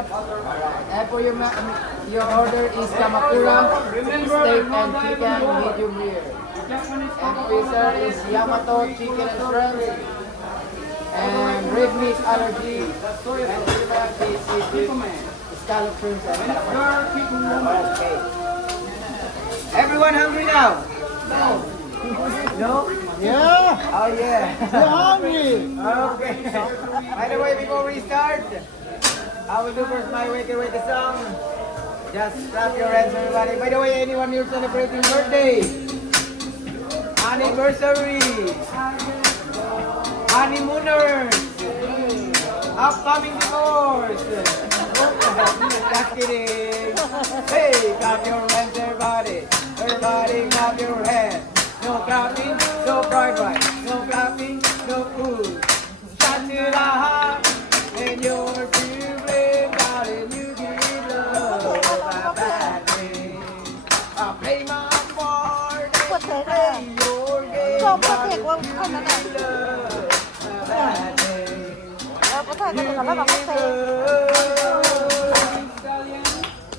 Yep. And for your order is Kamakura, steak and chicken, medium rare. And pizza is Yamato, chicken and shrimp. And red meat allergy. And teriyaki seafood, scallop shrimp and calamari. Okay. Everyone hungry now? No? Yeah. Oh yeah. You're hungry. Okay. By the way, before we start, I will do first my Wake and Wake the song. Just clap your hands, everybody. By the way, anyone here celebrating birthday, anniversary, honeymooners, upcoming divorce. Just kidding. Hey, clap your hands, everybody. Everybody, clap your hands. No clapping, no fried rice. No clapping, no food. Shut to the heart, and you're to blame. Darling, you give love a bad name. I play my part and play your game. Darling, you give love a bad name. You give love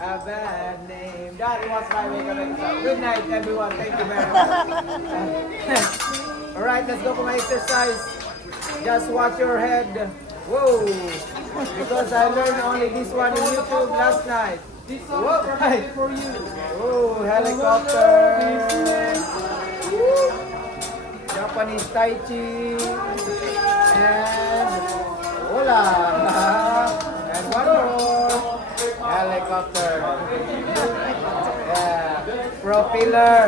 a bad name. That was my wake up episode. Good night, everyone. Thank you very much. Alright, let's go for my exercise. Just watch your head. Whoa! Because I learned only this one in YouTube last night. Whoa! For you. Oh, helicopter. Woo. Japanese Tai Chi. And hola. And one more. Helicopter. Yeah. Propeller.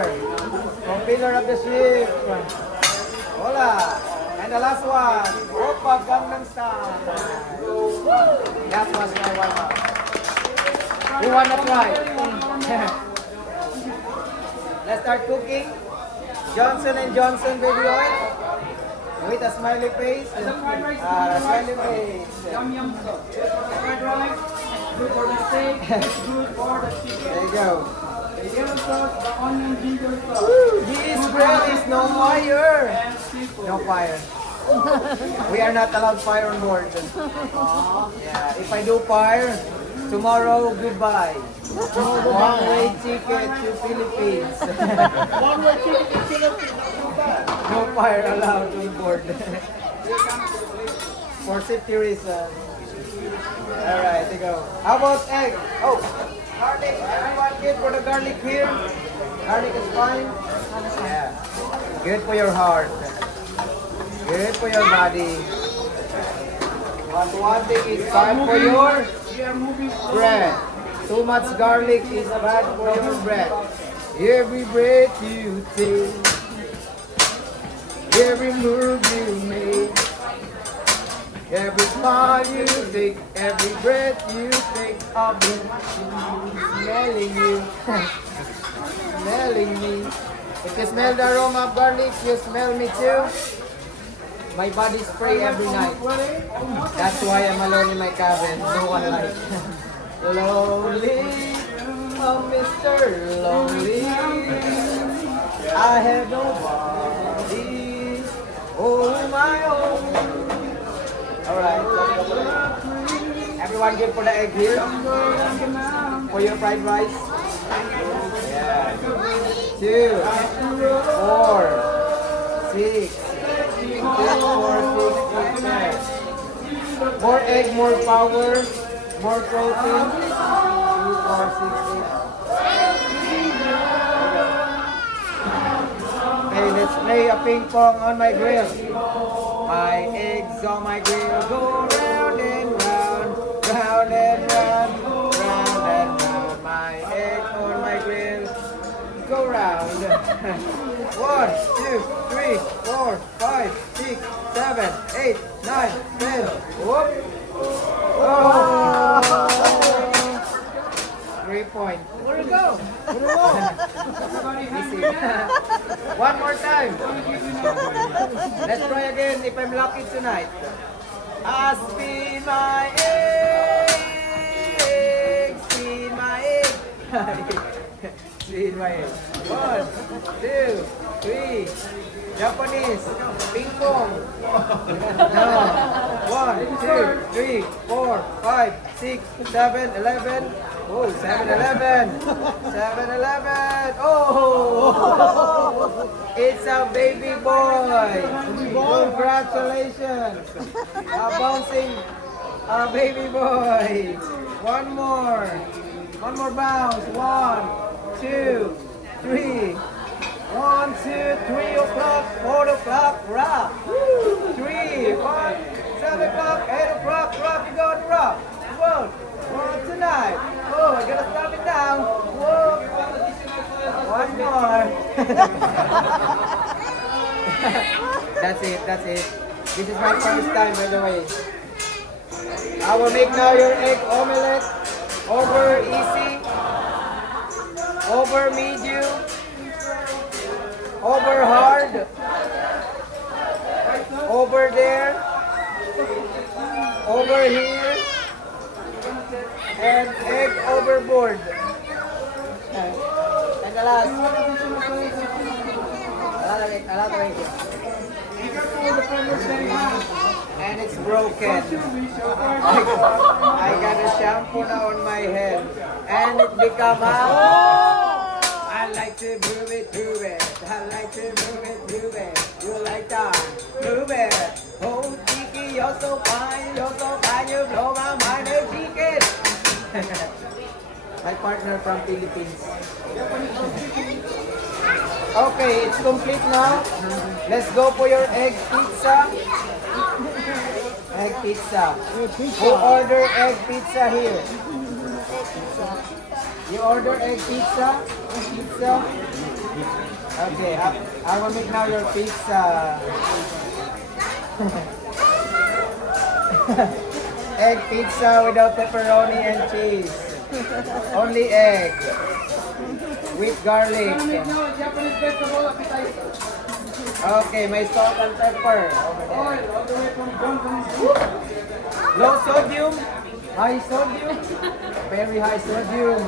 Propeller of the ship. Hola. And the last one. Oppa Gangnam Style. That was my warm-up. Who wanna try? Let's start cooking. Johnson and Johnson baby oil. With a smiley face. Smiley face. Yum yum sauce. Fried rice, good for the steak, good for the chicken. There you go. The yellow sauce, the onion ginger sauce. Woo, this grill is no fire. And seafood. No fire. We are not allowed fire on board. Yeah, if I do fire, tomorrow goodbye. One-way ticket to Philippines. One-way ticket to Philippines. No fire allowed on board. For safety reasons. Alright, there you go. How about egg? Oh, garlic. Everyone good for the garlic here? Garlic is fine? Yeah. Good for your heart. Good for your body. But one thing is bad for your We are moving bread. Too much garlic is bad for your bread. Every breath you take, every move you make, every smile you take, every breath you take, I'll be smelling you, smelling me. If you smell the aroma of garlic, you smell me too. My body spray every night. That's why I'm alone in my cabin. No one likes. Lonely, oh Mr. Lonely. I have nobody. Oh my own. Alright. Everyone give for the egg here. For your fried rice. Yeah. 2, 4, 6. 2, 4, 6, 8, 10. More egg, more power, more protein. 2, 4, 6, 8. Okay, let's play a ping pong on my grill. My eggs on my grill go round and round, round and round, round and round. My egg on my grill go round. 1, 2, 3, 4, 5, 6, 7, 8, 9, 10. Whoop. Oh. 3 points. Where to go? Easy. One more time. Let's try again if I'm lucky tonight. I spin my egg, spin my egg. in my head. 1, 2, 3. Japanese. Ping pong. No. 1, 2, 3, 4, 5, 6, 7, 11. Oh, 7-Eleven. 7-Eleven. Oh, it's a baby boy. Congratulations. A bouncing baby boy. One more. One more bounce. 1, 2, 3. 1, 2, 3 o'clock, 4 o'clock, rock. 3, 5, 7 o'clock, 8 o'clock, rock. You go to rock. Whoa. Tonight. Oh, I gotta stop it down. Whoa. One more. That's it. That's it. This is my first time, by the way. I will make now your egg omelette. Over easy. Over medium. Over hard. Over there. Over here. And egg overboard. And the last. And it's broken. I got a shampoo now on my head. And it become out. I like to move it. I like to move it. You like that? Move it. Oh, Tiki, you're so fine. You blow my mind, hey, Tiki. My partner from Philippines. Okay, it's complete now. Let's go for your egg pizza. Egg pizza. Who order egg pizza here? You order egg pizza? Pizza? Okay, I will make now your pizza. Egg pizza without pepperoni and cheese. Only egg. With garlic. Japanese vegetable appetizer. Okay, may salt and pepper. Oil all the way from Johnson. Low sodium. High sodium. Very high sodium.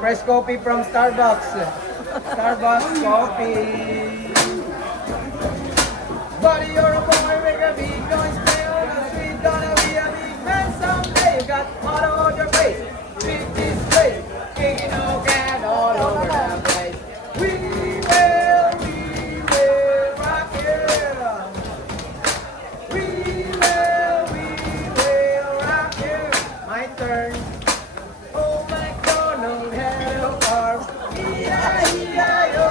Fresh coffee from Starbucks. Starbucks coffee. Buddy, you're a boy, make a beat, going stay on the street, gonna be a big man someday. You got auto on your face, big display, kicking all can all over the place. We will rock it. We will rock it. My turn. Oh, McDonald had a farm, E-I-E-I-O,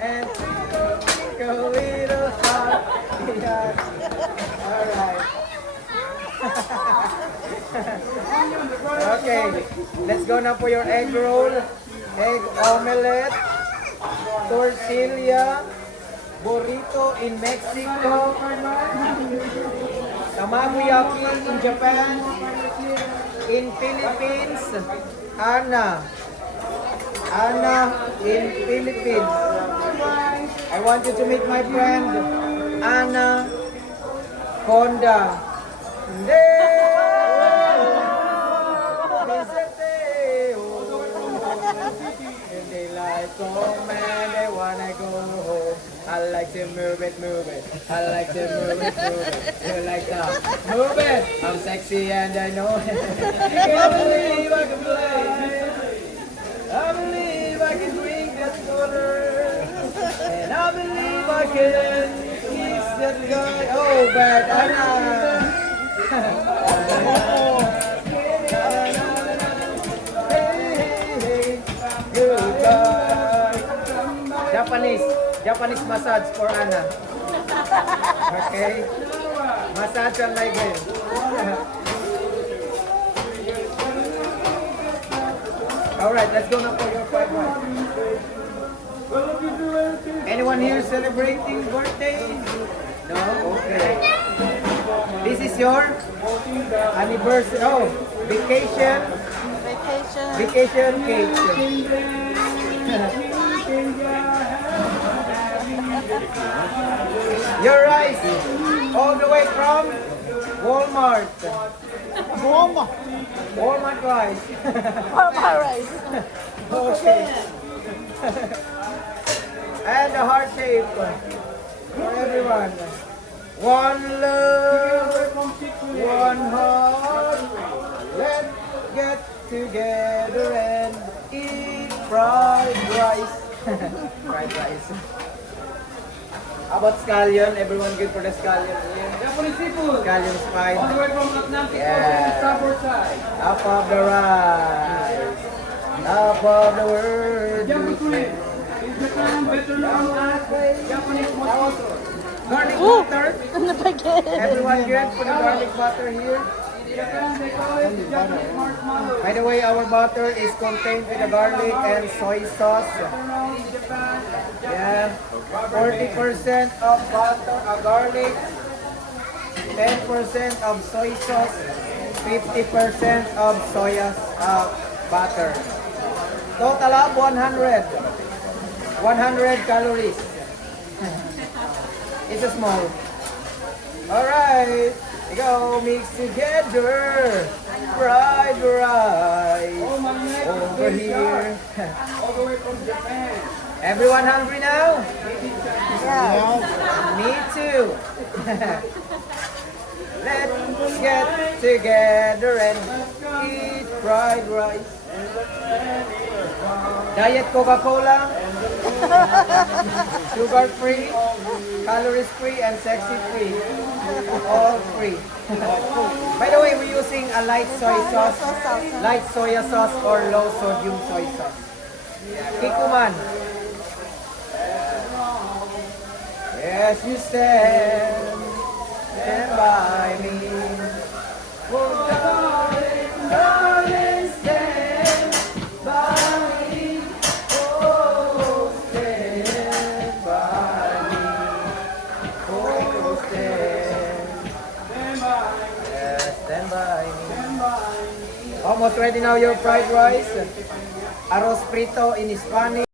and twinkle, little star. Alright. Okay, let's go now for your egg roll, egg omelette, tortilla, burrito in Mexico, tamagoyaki in Japan, in Philippines, Ana in Philippines. I want you to meet my friend Ana Honda. And they like, oh man, they wanna go home. I like to move it. I like to move it. You like that? Move it. I'm sexy and I know it. I believe I can play. I believe I can drink that water. And I believe I can kiss that guy. Oh, bad Anna. Hey, goodbye. Japanese massage for Anna. Okay? Massage on my game. Alright, let's go now for your 5 1. Anyone here celebrating birthday? No? Okay. This is your anniversary. Oh, vacation cake. Your rice, all the way from Walmart. Walmart rice. Walmart rice. Okay. And the heart shape for everyone. One love, one heart. Let's get together and eat fried rice. Fried rice. How about scallion? Everyone good for the scallion here? Japanese seafood. Scallion's fine. All the way from Atlantic Yeah. Ocean, starboard side. Top of the rice. Top of the world. Japanese shrimp. In Japan, better known as Japanese mosquito. Garlic butter. Ano ba yan? Everyone good for the garlic butter here? In Japan, they call it Japanese marshmallow. By the way, our butter is contained with the garlic and soy sauce. Better known in Japan. Yeah. 40% of butter, garlic, 10% of soy sauce, 50% of soya butter. Total of 100. 100 calories. It's a small. Alright. Go mix together. Fried rice. Oh, my neck is Over very sharp. here. All the way from Japan. Everyone hungry now? Yeah. Me too. Let's get together and eat fried rice. Diet Coca-Cola. Sugar free, calories free, and sexy free. All free. By the way, we're using a light soy sauce, light soya sauce, or low sodium soy sauce. Kikuman. Yes, you stand by me. Oh, darling, darling, stand by me. Oh, stand by me. Oh, stand by me. Almost ready now your fried rice. Arroz frito in Spanish.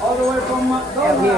All the way from Yeah, McDonald's. here.